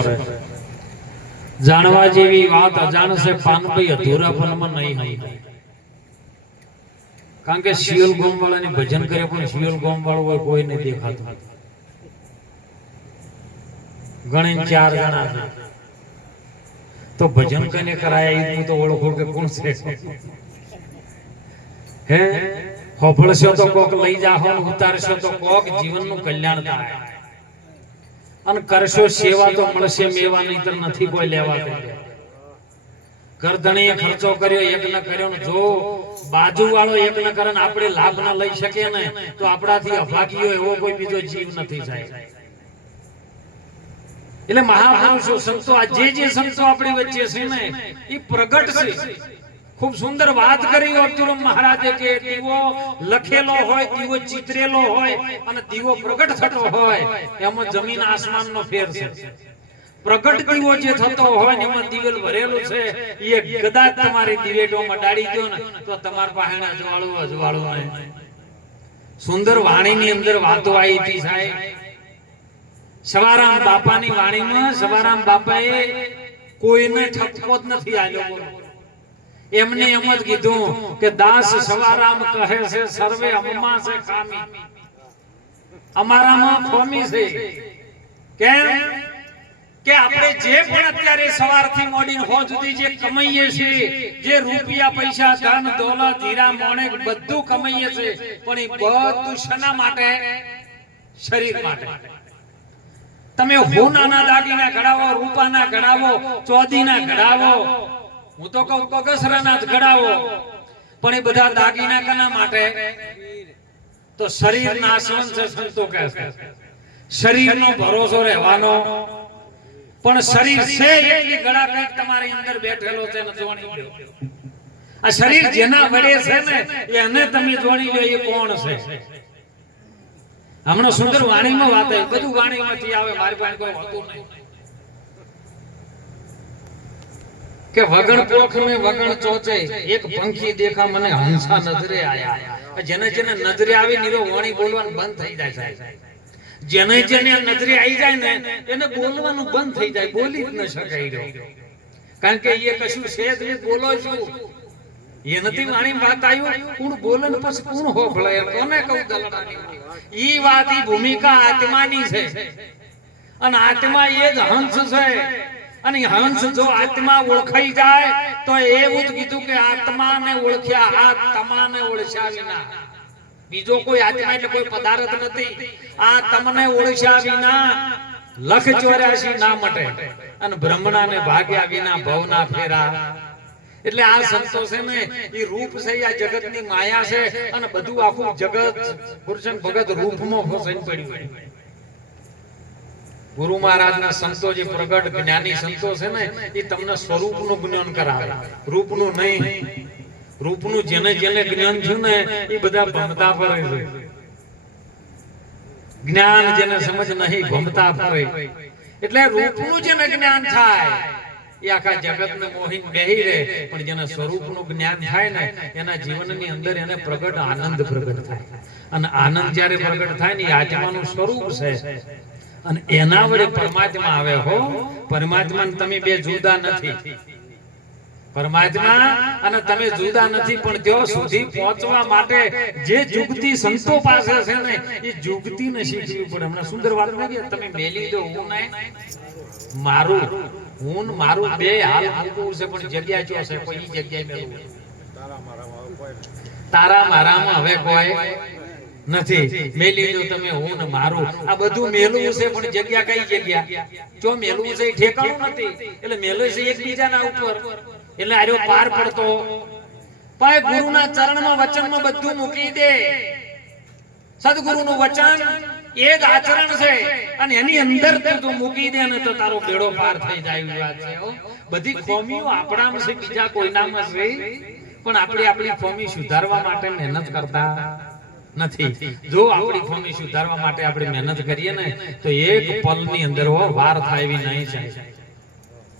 કરે જાણવા જેવી વાત અજાણસે પાનભાઈ અધૂરા પનમાં નહીં હોય કારણ કે શિયોલ ગોમ વાળાની ભજન કરે પણ શિયોલ ગોમ વાળો હોય કોઈ નહીં દેખાતું ગણીને 4 જણા છે તો ભજન કને કરાયા ઈ તો ઓળખો કે કોણ છે હે હોફળશો તો કોક લઈ જાહો ઉતારશો તો કોક જીવનનું કલ્યાણ થાય અને કરશો સેવા તો મળશે મેવા નહીતર નથી કોઈ લેવા દે ગરદણીએ ખર્ચો કર્યો એક ન કર્યો જો બાજુ વાળો એક ન કરે ને આપણે લાભ ના લઈ શકે ને તો આપણાથી અભાગીઓ એવો કોઈ બીજો જીવ નથી સાહેબ એટલે મહાપુરુષો સંતો આ જે સંતો આપણી વચ્ચે છે ને એ પ્રગટ છે ખૂબ સુંદર વાત કરી અતુરમ મહારાજે કે દીવો લખેલો હોય દીવો ચિતરેલો હોય અને દીવો પ્રગટ થતો હોય એમાં જમીન આસમાનનો ફેર છે પ્રગટ દીવો જે થતો હોય ને એમાં દિવેલ ભરેલું છે એ કદાચ તમારી દિવેટોમાં ડાળી દો ને તો તમાર પાસે અજવાળું નહીં સુંદર વાણીની અંદર વાતો આવી હતી સાહેબ સવારામ બાપાની વાણીમાં સવારામ બાપાએ કોઈને ઠપકો જ નથી આલ્યો એમને એમ જ કીધું કે દાસ સવારામ કહે છે સર્વે અમ્મા છે ખામી અમારામાં ખોમી છે કેમ કે આપણે જે પણ અત્યારે સવારથી મોડીને હોજ સુધી જે કમાઈએ છીએ જે રૂપિયા પૈસા ધન દોલત હીરા મોણેક બધું કમાઈએ છે પણ એ બધું શેના માટે શરીર માટે તમે હોનાના દાગીના ઘડાવો રૂપાના ઘડાવો ચોદીના ઘડાવો હું તો કહું બગસરાના જ ઘડાવો પણ એ બધા દાગીના કના માટે તો શરીર નાશવંત છે સંતો કહે છે શરીરનો ભરોસો રહેવાનો પણ શરીર છે એટલી ગળા કંઈક તમારી અંદર બેઠેલો છે ને જોણી લો આ શરીર જેના વડે છે ને એને તમે જોણી લો એ કોણ છે હમણાં સુંદર વાણીમાં વાત આવી બધું વાણીમાંથી આવે મારી પાસે કોઈ હોતું નહીં કે વગણ પોખ મે વગણ ચોચે એક પંખી દેખા મને હંસા નજરે આયા જેને જેને નજરે આવી નીરો વાણી બોલવાનું બંધ થઈ જાય છે જેને જેને નજરે આવી જાય ને એને બોલવાનું બંધ થઈ જાય બોલી જ ન શકાય કારણ કે એ કશું છે જ બોલો છું એ નથી વાણી વાત આવ્યું કોણ બોલે ને પછી કોણ હોભળે કોને કહું દલડાની ઈ વાત ઈ ભૂમિકા આત્માની છે અને આત્મા એ જ હંસ છે અને હંસ જો આત્મા ઓળખાઈ જાય તો એવું જ કીધું કે આત્માને ઓળખ્યા આત્માને ઓળખ્યા વિના બીજો કોઈ આત્મા એટલે કોઈ પદાર્થ નથી આ તમને ઓળખ્યા વિના લખ 84 ના મટે અને બ્રહ્મણાને ભાગ્યા વિના ભવના ફેરા એટલે આ સંતો છે ને એ રૂપ છે આ જગતની માયા છે અને બધું આખું જગત પુરુષન ભગત રૂપમાં ફસાઈને પડ્યું ગુરુ મહારાજના સંતો જે પ્રગટ જ્ઞાની સંતો છે ને એ તમને સ્વરૂપનું જ્ઞાન કરાવે રૂપનું નહીં રૂપનું જેને જેને જ્ઞાન થયું ને એ બધા ભમતા ફરે છે જ્ઞાન જેને સમજ નહીં ભમતા ફરે એટલે રૂપનું જેને જ્ઞાન થાય એ આખા જગતને મોહીને બેહી રહે પણ જેના સ્વરૂપનું જ્ઞાન થાય ને એના જીવનની અંદર એને પ્રગટ આનંદ પ્રગટ થાય અને આનંદ જ્યારે પ્રગટ થાય ને એ આત્માનું સ્વરૂપ છે અને એના વડે પરમાત્મા આવે હો પરમાત્માને તમે બે જુદા નથી પરમાત્મા અને તમે જુદા નથી પણ ત્યાં સુધી પહોંચવા માટે જે જુગતી સંતો પાસે છે ને એ જુગતી ને શીખવી પડે હમણાં સુંદર વાત નથી તમે મેલી દો હું ને મારું હું મારું બે હાલ મૂકવું છે પણ જગ્યા જો છે કોઈ ઈ જગ્યાએ મેળવું તારા મારામાં હવે કોઈ નથી મેલી દો તમે હું ને મારું આ બધું મેલવું છે પણ જગ્યા કઈ જગ્યા જો મેલવું છે ઠેકાણું નથી એટલે મેલું છે એકબીજાના ઉપર એટલે આર્યો પાર પડતો પાય ગુરુના ચરણમાં વચનમાં બધું મૂકી દે સદગુરુનું વચન એ જ આચરણ છે અને એની અંદર તું મૂકી દે ને તો તારો બેડો પાર થઈ જાય એવી વાત છે બધી ખોમીઓ આપણામાં છે બીજા કોઈનામાં છે પણ આપણે આપણી ખોમી સુધારવા માટે મહેનત કરતા નથી જો આપણી ખોમી સુધારવા માટે આપણે મહેનત કરીએ ને તો એક પલની અંદર વાર થાય એવી નહીં છે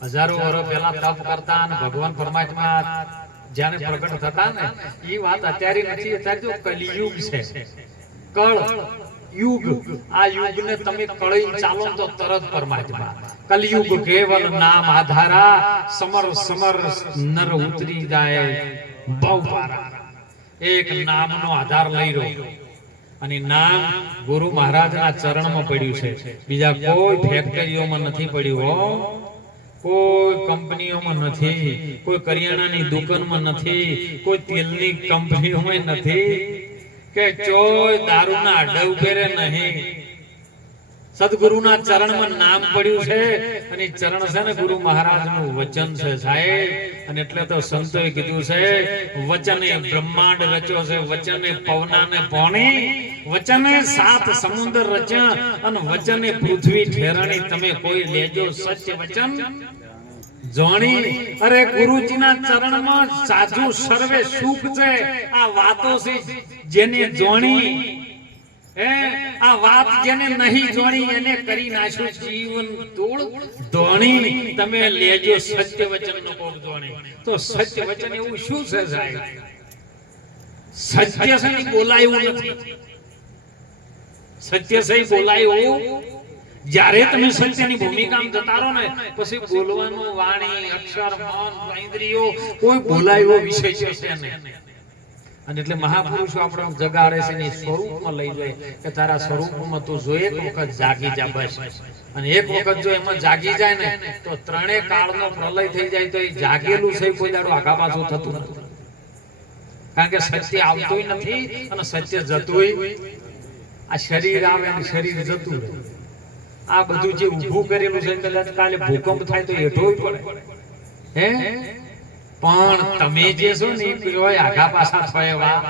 હજારો વર્ષ પહેલા તપ કરતા અને ભગવાન પરમાત્મા જ્યારે પ્રગટ થતા ને એ વાત અત્યારે નથી અત્યારે તો કલિયુગ છે કળ યુગ, આ યુગને તમે કળીને ચાલો તો તરત પરમાત્મા. કલયુગ કેવલ નામ આધારા, સમર સમર નર ઉતરી જાય બહુ પારા. એક નામનો આધાર લઈ રહ્યો અને નામ ગુરુ મહારાજના ચરણમાં પડ્યું છે. બીજા કોઈ ફેક્ટરીઓમાં નથી પડ્યું હો, કોઈ કંપનીઓમાં નથી, કોઈ કરિયાણાની દુકાનમાં નથી, કોઈ તેલની કંપનીઓમાં નથી, કે ચોય દારૂના અડ્ડા ઉપેરે નહીં. સદગુરુના ચરણમાં નામ પડ્યું છે અને ચરણ છે ને ગુરુ મહારાજનું વચન છે સાહેબ. અને એટલે તો સંતોએ કીધું છે વચને બ્રહ્માંડ રચ્યો છે, વચને પવનાને પોણી, વચને સાત સમુદ્ર રચ્યા અને વચને પૃથ્વી ઠેરાણી. તમે કોઈ લેજો સત્ય વચન જોણી. અરે ગુરુજીના ચરણમાં સાજુ સર્વે સુખ છે. આ વાતો છે જેને જોણી, આ વાત જેને નહીં જોણી એને કરી નાખ્યું જીવન ધૂળ ધોણી. તમે લેજો સત્ય વચન નો કોક જોણી. તો સત્ય વચન એવું શું છે સાહેબ? સત્ય છે ને બોલાયું નથી. સત્ય છે બોલાયું જ્યારે તમે સત્યની ભૂમિકામાં જતા રહો ને પછી બોલવાનું વાણી અક્ષર મન ઇન્દ્રિયો કોઈ બોલાયો વિષય છે નહીં. અને એટલે મહાપુરુષો આપણે જગાડે છે ને સ્વરૂપમાં લઈ જાય કે તારા સ્વરૂપમાં તું જો એક વખત જાગી જા બસ. અને એક વખત જો એમાં જાગી જાય ને તો ત્રણેય કાળનો પ્રલય થઈ જાય તો એ જાગેલું છે કોઈ દાડો આગા પાછું થતું નથી. કારણ કે સત્ય આવતું નથી અને સત્ય જતું. આ શરીર આવે અને શરીર જતું રહે. આ બધું જે ઊભું કરેલું છે કદાચ કાલે ભૂકંપ થાય તો હેઠો પડે હે, પણ તમે જે છો ને એ આગા પાછા થયા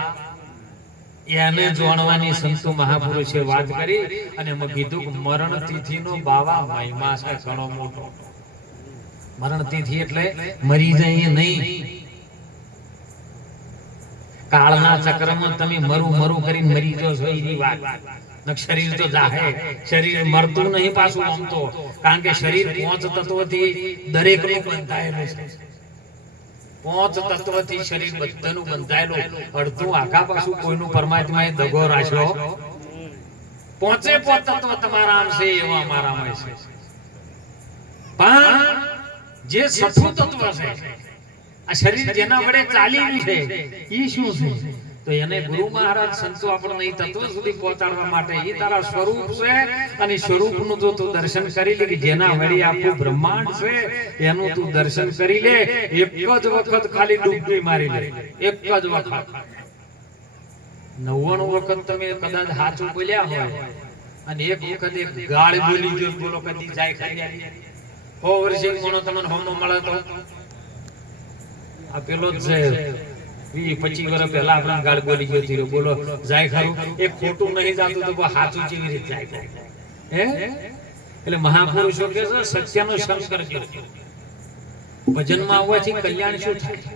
એને જોણવાની સંતો મહાપુરુષે વાત કરી. અને મેં કીધું કે મરણ તિથિનો બાવા મહિમા છે ઘણો મોટો. મરણ તિથિ એટલે મરી જાય નહીં. કાળના ચક્રમાં તમે મરું મરું કરીને મરી જો છો એની વાત. શરીર તો જાહે, શરીર મરતું નહીં પાછું આમ તો. કારણ કે શરીર 5 તત્વથી દરેકનું બંધાયેલું છે. 5 તત્વથી શરીર બધાનું બંધાયેલું. અડધું આખા પાછું કોઈનું પરમાત્માએ દગો રાખ્યો. 5 તત્વ તમારા આમ છે એવા અમારામાં છે. પણ જે છઠ્ઠું તત્વ છે આ શરીર જેના વડે ચાલી છે એ શું છે? તો એને ગુરુ મહારાજ સંતો આપણને એ તત્વ સુધી પહોંચાડવા માટે એ તારા સ્વરૂપ છે. અને સ્વરૂપનું જો તું દર્શન કરી લે કે જેના વડે આખું બ્રહ્માંડ છે એનું તું દર્શન કરી લે. એક જ વખત ખાલી ડૂબકી મારી લે, એક જ વખત. 99 વખત તમે કદાચ સાચું બોલ્યા હોય અને એક વખત એક ગાળ બોલી જો બોલો કદી જાય ખાઈ હો વર્ષે મોનો તમને હોમો મળે તો આ પેલો જ છે 20-25 વર્ષ પહેલા આપણે ગાળ બોલી ગયો હતી બોલો જાય ખરું. એક ખોટું નહીં જાતું તો સાચું કેવી રીતે જાય હે? એટલે મહાપુરુષો કે છે સત્યનો સંગ કરજો. ભજનમાં આવવાથી કલ્યાણ શું થાય?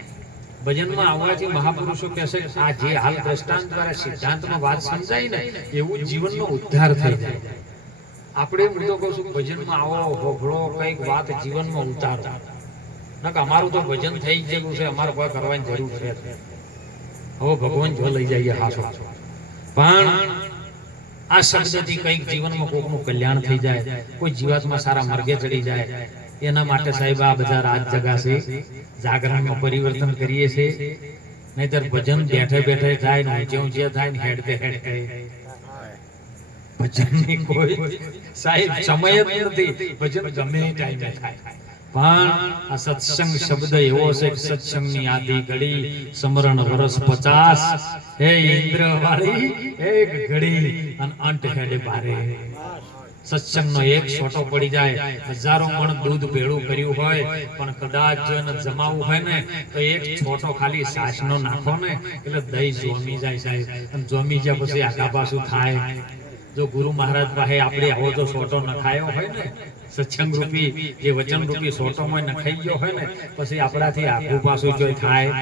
ભજનમાં આવવાથી મહાપુરુષો કહે છે આ જે હાલ દ્રષ્ટાંત દ્વારા સિદ્ધાંતમાં વાત સમજાય ને એવું જીવનનો ઉદ્ધાર થઈ જાય. આપણે હું તો કહું છું ભજનમાં આવો હોભળો કઈક વાત જીવનમાં ઉતારો. અમારું તો ભજન થઈ ગયું છે, અમારે કોઈ કરવાની જરૂર છે. હવે ભગવાન જો લઈ જઈએ હાસો. પણ આ શબ્દથી કઈક જીવનમાં કોકનું કલ્યાણ થઈ જાય, કોઈ જીવાતમાં સારા માર્ગે ચડી જાય. એના માટે સાહેબ આ બધા રાત જગાશે, જાગરણમાં પરિવર્તન કરીએ છીએ. નહીતર ભજન બેઠે બેઠે થાય ને ઊંચે થાય ને હેડતે હેડતે ભજનની કોઈ સાહેબ સમય જ નથી. ભજન ગમે ટાઈમે થાય. પણ આ સત્સંગ શબ્દ એવો છે કે સત્સંગની આધી ઘડી સમરણ વર્ષ 50 હે ઇન્દ્ર વાળી એક ઘડી અને અંત હેડે બારે. સત્સંગનો એક છોટો પડી જાય, હજારો મણ દૂધ ભેળું કર્યું હોય પણ કદાચ જો એને જમાવવું હોય ને તો એક છોટો ખાલી સાસનો નાખો ને એટલે દહીં જોમી જાય સાહેબ. અને જોમી જાય પછી આગા પાછું થાય. જો ગુરુ મહારાજ પાસે આપણે આવો જો છોટો નખાયો હોય ને સત્સંગ રૂપી જે વચન રૂપી સોટોમાં નખાઈ ગયો હોય ને પછી આપણાથી આખું પાછું જોઈ થાય.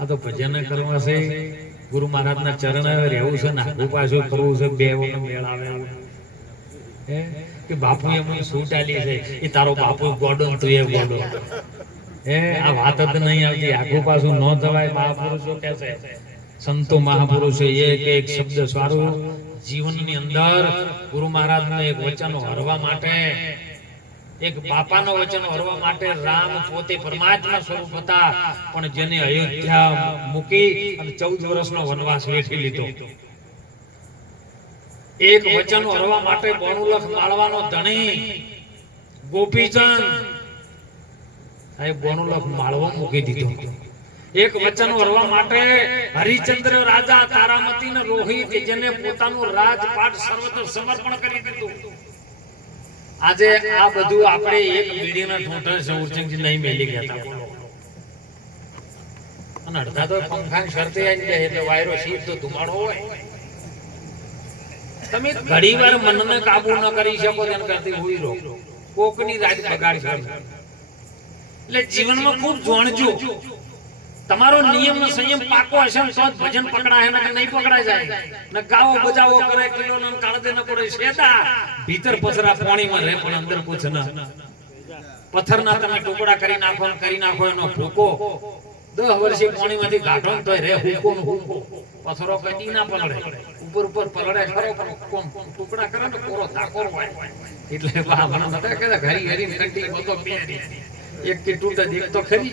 આ તો ભજન કરવા છે, ગુરુ મહારાજના ચરણ રહેવું છે ને આખું પાછું કરવું છે. બે મેળ આવે કે બાપુ એમ શું ચાલી છે એ તારો બાપુ ગોડો તું એ ગોડો આ વાત જ નહીં આવતી. આખું પાછું ન થવાય. મહાપુરુષો કહે છે સંતો મહાપુરુષો એક એક શબ્દ સ્વારું જીવનની અંદર ગુરુ મહારાજનું એક વચન હરવા માટે, એક બાપાનો વચન હરવા માટે રામ પોતે પરમાત્મા સ્વરૂપ હતા, પણ જેને અયોધ્યા મૂકી અને 14 વર્ષનો વનવાસ વેઠી લીધો. એક વચન હરવા માટે બોનુલખ માળવાનો ધણી ગોપીચંદ સાહેબ બોનુલખ માળવો મૂકી દીધો. એક વચન હરવા માટે હરિચંદ્ર રાજા તારામતી ને રોહિત જેને પોતાનું રાજપાટ સર્વત્ર સમર્પણ કરી દીધું. આજે આ બધું આપણે એક મીડિયાના ઠોઠર સૌરસિંહજી નહીં મેલી ગયા હતા. અને અડધા તો પંખાની શરતે આવી જાય એટલે વાયરો શીત તો ધુમાડો હોય. તમે ઘણીવાર મનને કાબુ ન કરી શકો તેના કરતી હોઈ રહો, કોકની રાત બગાડ કરો. એટલે જીવનમાં ખૂબ જોણજો. તમારો નિયમ નો સંયમ પાકો હશે તો જ ભજન પકડાય ને નહીં પકડાય જાય. ને ગાવો બજાવો કરે કિલો ન કાળદે ન પડે શેડા ભીતર પથરા પાણીમાં રહે પણ અંદર પૂછ ન. પથ્થરના તમે ટુકડા કરી નાખો એનો ભૂકો 10 વર્ષે પાણીમાંથી કાઢો તો રહે હુકો નો હુકો. પથ્થરો કદી ના પલળે, ઉપર પલળે ખરો પણ ટુકડા કરે ને કોરો ધાકોર હોય. એટલે બા મને નતા કહેતા ઘરી ઘરી કંટી બતો પેરી એક કે તૂટે દેખ તો ખરી.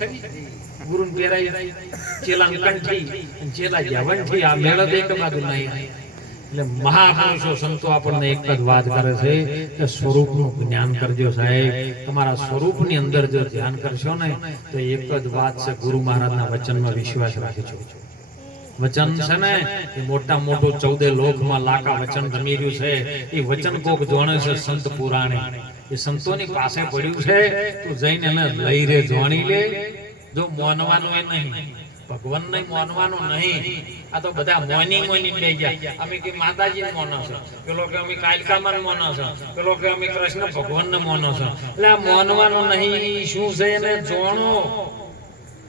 ગુરુન પેરાઈ ચેલા કંઠી ચેલા જવનથી આ મેળ દેખ બાદુ નહીં. એટલે મહાપુરુષો સંતો આપણને એક જ વાત કરે છે કે સ્વરૂપનું જ્ઞાન કરજો સાહેબ. તમારા સ્વરૂપની અંદર જો ધ્યાન કરશો ને તો એક જ વાત છે, ગુરુ મહારાજના વચનમાં વિશ્વાસ રાખજો. વચન છે ને એ મોટા મોટું 14 લોકમાં લાખા વચન રમી રહ્યું છે. એ વચન કોક જોણે છે સંત પુરાણે. એ સંતોની પાસે પડ્યું છે, તું જઈને એને લઈ રે જોણી લે. જો મોનવાનું એ નહીં, ભગવાન નહીં મોનવાનું નહીં. આ તો બધા મોની લઈ ગયા. અમે કે માતાજી મોનો છે, પેલો કે અમે કાલિકામાં મોનો છે, પેલો કે અમે કૃષ્ણ ભગવાન ને મોનો છે. એટલે આ મોનવાનું નહીં શું છે એને જોણો.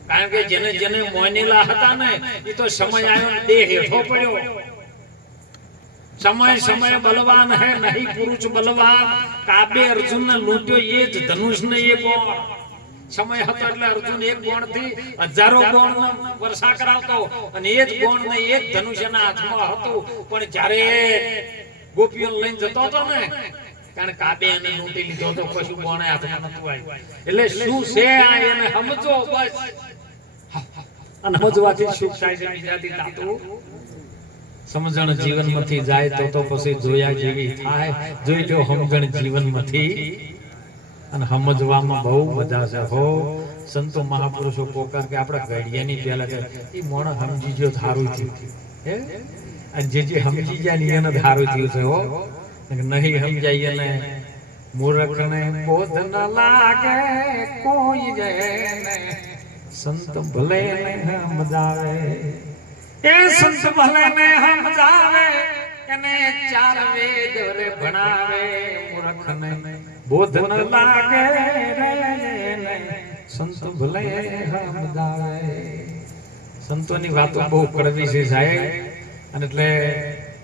કારણ કે જેને જેને મોનેલા હતા ને એ તો સમય આવ્યો દેહ હેઠો પડ્યો. સમય બલવાન હે નહીં પુરુષ બલવાન. કાબે અર્જુન ને લૂંટ્યો એ જ ધનુષ ને એ બોણ. સમય હતો એટલે અર્જુન એક બોણ થી હજારો બોણ વર્ષા કરાવતો અને એ જ બોણ ને એક ધનુષ્યના હાથમાં હતું. પણ જ્યારે ગોપીઓ લઈને જતો હતો ને, કારણ કાબે એને લૂંટી લીધો તો કશું બોણે હાથમાં નતું આવ્યું. એટલે શું છે આ એને સમજો બસ. અને સમજવાથી સુખ થાય છે, બીજાથી તાતું સમજણ જીવનમાંથી જાય તો પછી જોયા જેવી થાય. જોઈ જો સમજણ જીવનમાંથી અને સમજવામાં બહુ મજા છે હો. સંતો મહાપુરુષો પોકાર કે આપણા ઘડિયાની પહેલા કે એ મોણ સમજી ગયો થારું થયું હે. અને જે સમજી ગયા ને એને થારું થયું છે હો. નહીં સમજાય એને મૂર્ખને બોધ ન લાગે કોઈ જેને સંત ભલે ને સમજાવે. એ સંત ભલે ને સમજાવે એને 4 વેદ રે ભણાવે. મૂર્ખને બોધ ન લાગે રે સંત ભલે સમજાવે. સંતોની વાતો બહુ કડવી છે સાહેબ. અને એટલે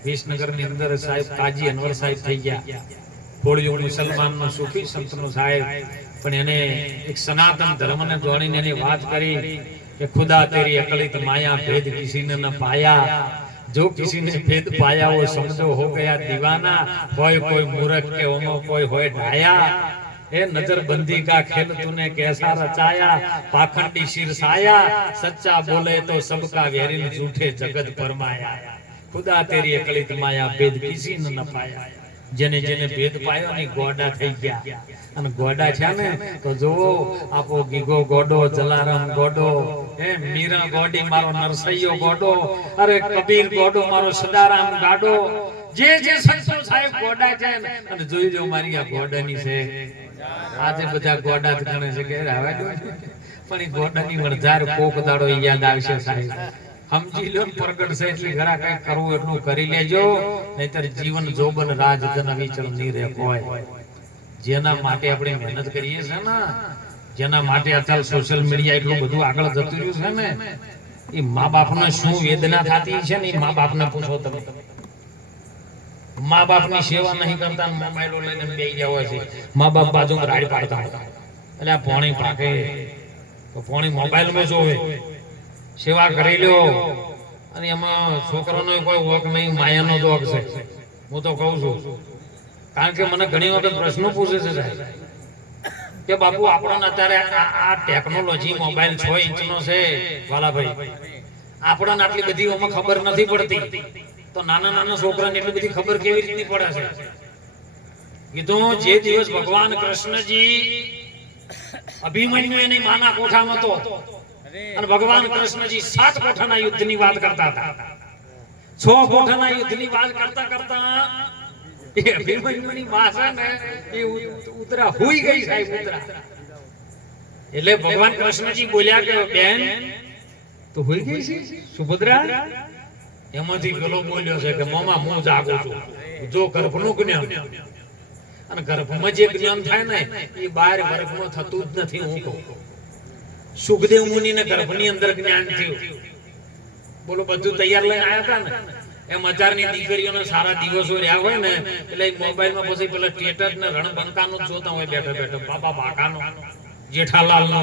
વિસનગર ની અંદર સાહેબ કાજી અનવર સાહેબ થઈ ગયા. થોડી મુસલમાન નો સૂફી સંત નો સાહેબ, પણ એને એક સનાતન ધર્મ ને જોડીને એની વાત કરી કે ખુદા તેરી અકલિત માયા ભેદ કિસી ને ન પાયા. जो किसी ने भेद पाया वो समझो हो गया दीवाना. कोई कोई मूर्ख के ओमो कोई होए ढाया. ए नजरबंदी का खेल तूने कैसा रचाया. पाखंडी सिर साया सच्चा बोले तो सबका वेरिन झूठे जगत परमाया. खुदा तेरी अकलित माया भेद किसी ने न पाया. જેને જેને ભેદ પાયો ને ગોડા થઈ ગયા. અને ગોડા છે ને તો જોવો આપો ગીગો ગોડો, જલારામ ગોડો, હે મીરા ગોડી મારો નરસૈયો ગોડો, અરે કબીર ગોડો મારો સદારામ ગાડો. જે જે સંતો સાહેબ ગોડા છે અને જોઈ જો મારી આ ગોડાની છે. આજે બધા ગોડા જ ગણે છે કે હવે પણ એ ગોડાની વણઝાર કોક દાડો યાદ આવશે સાહેબ. સમજી લો પ્રગટ છે એટલી ઘણા કઈ કરવું એટલું કરી લેજો, નહીતર જીવન જોબન રાજ ધન વિચળ ની રે કોઈ. જેના માટે આપણે મહેનત કરીએ છે ને, જેના માટે અત્યારે સોશિયલ મીડિયા એટલું બધું આગળ જતું રહ્યું છે ને, એ મા બાપને શું વેદના થતી છે ને એ મા બાપને પૂછો તમે. મા બાપની સેવા નહીં કરતા, મોબાઈલો લઈને બેસી ગયા હોય છે. મા બાપ બાજુમાં રાડ પાડતા હતા એટલે આ પોણી પાકે તો પોણી મોબાઈલમાં જોવે. સેવા કરી લ્યો અને એમાં છોકરાનો કોઈ વોક નહીં, માયાનો દોગ છે. હું તો કહું છું, કારણ કે મને ઘણી વખત પ્રશ્નો પૂછે છે સાહેબ કે બાપુ આપણને અત્યારે આ ટેકનોલોજી મોબાઈલ 6 ઇંચનો છે વાલાભાઈ, આપણને આટલી બધી ઓમાં ખબર નથી પડતી, તો નાના નાના છોકરાને એટલી બધી ખબર કેવી રીતની પડે છે? કીધું જે દિવસ ભગવાન કૃષ્ણજી અભિમન્યુ એની માના કોઠામાં હતો અને ભગવાન કૃષ્ણજી 7 કોઠાના યુદ્ધની વાત કરતા હતા, 6 કોઠાના યુદ્ધની વાત કરતા કરતા એ અભિમન્યુની માં છે ને એ ઉતરા હુઈ ગઈ સાહેબ, ઉતરા. એટલે ભગવાન કૃષ્ણજી બોલ્યા કે બેન તો હુઈ ગઈ છે સુભદ્રા? એમાંથી પેલો બોલ્યો છે કે મામા હું જાગું છું, જો ગર્ભનું જ્ઞાન, અને ગર્ભમાં જે જ્ઞાન થાય ને એ 12 વર્ગમાં થતું જ નથી. હું કહું સુખદેવ મુનિને ગર્ભની અંદર જ્ઞાન થયું. બોલો બધું તૈયાર લઈને આવ્યા હતા ને, એમ 1000ની દીકરીઓના સારા દિવસો રહ્યા હોય ને એટલે મોબાઈલમાં પછી પેલા થિયેટર ને રણબંકાનું જ જોતા હોય બેઠા બેઠા, બાપા બાકાનો, જેઠાલાલનો,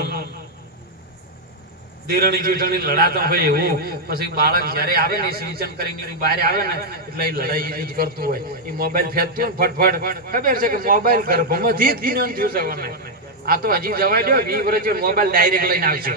દેરાણી જેઠાણી લડાતા હોય એવું. પછી બાળક જ્યારે આવે ને સિંચન કરીને બહાર આવે ને એટલે એ લડાઈ જ કરતું હોય, એ મોબાઈલ ફેંકતું હોય ફટફટ. ખબર છે કે મોબાઈલ ગર્ભમાંથી જ જ્ઞાન થયું છે. આ તો હજી જવાય દો 20 વર્ષ મોબાઈલ ડાયરેક્ટ લઈને આવશે.